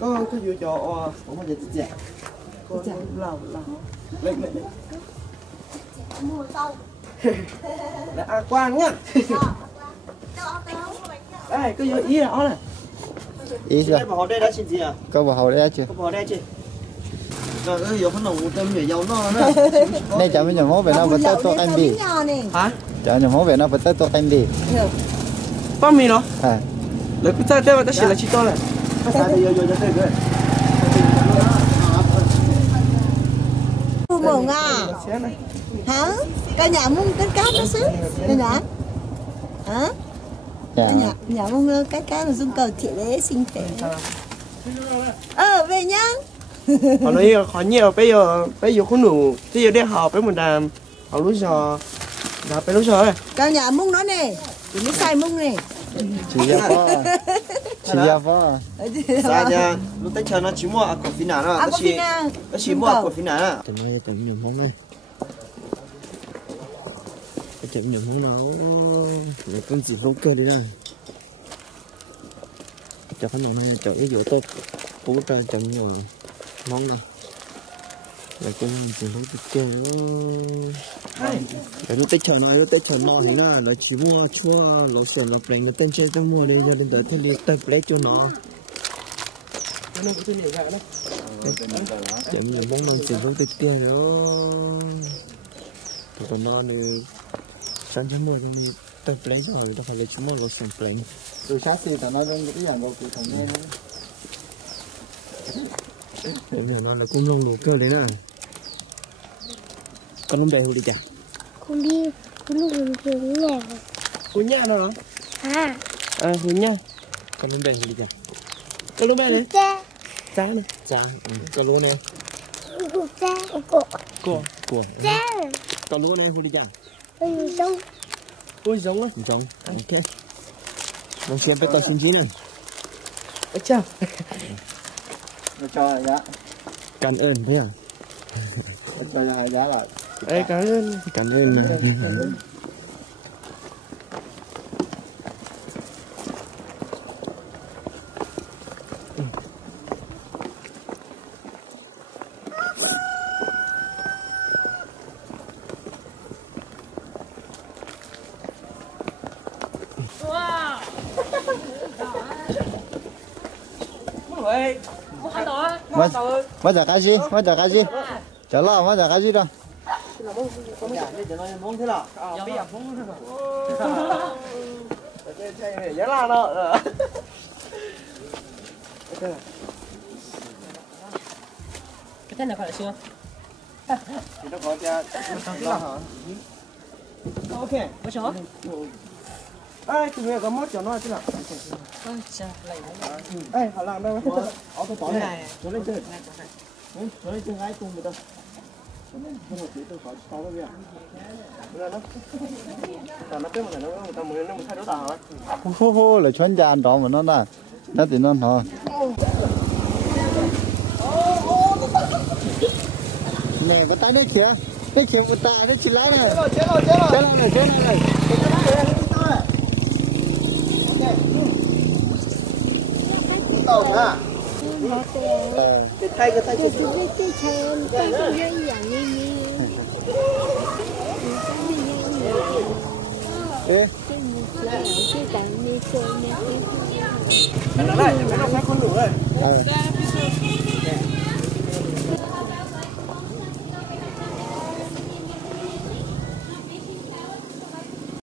có vừa cho không bao giờ chị có lao lên mùa sau là quang nhá đây có vừa ý là ó này ý chưa bỏ đây đã xin gì à có bảo hậu đây chưa có bỏ đây chứ rồi cái vô cái nồng tâm để dầu nó đây chả mấy nhà mốt về nó vẫn tới tôi anh đi hả chả nhà mốt về nó vẫn tới tôi anh đi bao mì nó à lấy cái tay tay mà ta chỉ là chỉ to này sao thì vô cho tôi cái mừng à hả cả nhà muốn cái cá nó xứ đây nè hả nhà muốn cái cá mà dùng cầu thiện đấy sinh thể về nhá họ nói khó nhiều bây giờ không đủ bây giờ đi học với một đàm học lúc giờ đã phải lúc giờ rồi cả nhà muốn nó nè chỉ mới sai mông nè chỉ ra phó sao nha lúc tết chờ nó chỉ mua cà phê nào đó nó chỉ mua cà phê nào đó từ nay tổng nhập món này chậm nhập món nào là con chỉ không cơ đi đây cho cái món này cho ý dụ tốt bố ra chậm nhiều món này là con chỉ không được chơi lúc tết chờ nó thì là chỉ mua chua lẩu sườn lẩu bèn tên chơi tao mua đi cho đến tới thêm đi tập lấy cho nó chẳng nhiều món nông chỉ không được chơi nữa tụi nó thì sáng sớm mua thì tập lấy rồi tao phải lấy chúng mua lẩu sườn bèn rồi sáng thì tao nói cái gì đâu thì thằng nghe nó nó là cũng lông lụt cơ đấy nè con lông đầy hồ đi chả con đi con lúc mình nhà hồ nhá nó à hồ nhá con lông đầy hồ đi chả con lông đầy này cha này con lông này cha của cha con lông này hồ đi chả giống á giống ok mình xem với con xin chín này chào nó cho giá cảm ơn thế à cho giá là ê cảm ơn Má giả cái gì? Chở lo má giả cái gì đâu? Cái tên này gọi là xương. Thì nó có cho ok Có số. Ê, tụi mình có mốt cho nó chứ nào. Ê, họ làm đâu? Họ tôi tỏi này. Chỗ lên trên. Chỗ lên trên gái cùng người ta. Không có tôi khỏi tao đó kìa. Nó nó cái này nó tao mới nó thay đổi tao hả? Hô là chuyên gia đó mà nó là nó thì nó hả? Này bắt tay đấy kìa bắt tay đấy chỉ lái này. Chết rồi. Tổng à? Cái thay Ê. Nó lại, nó phải con đủ rồi.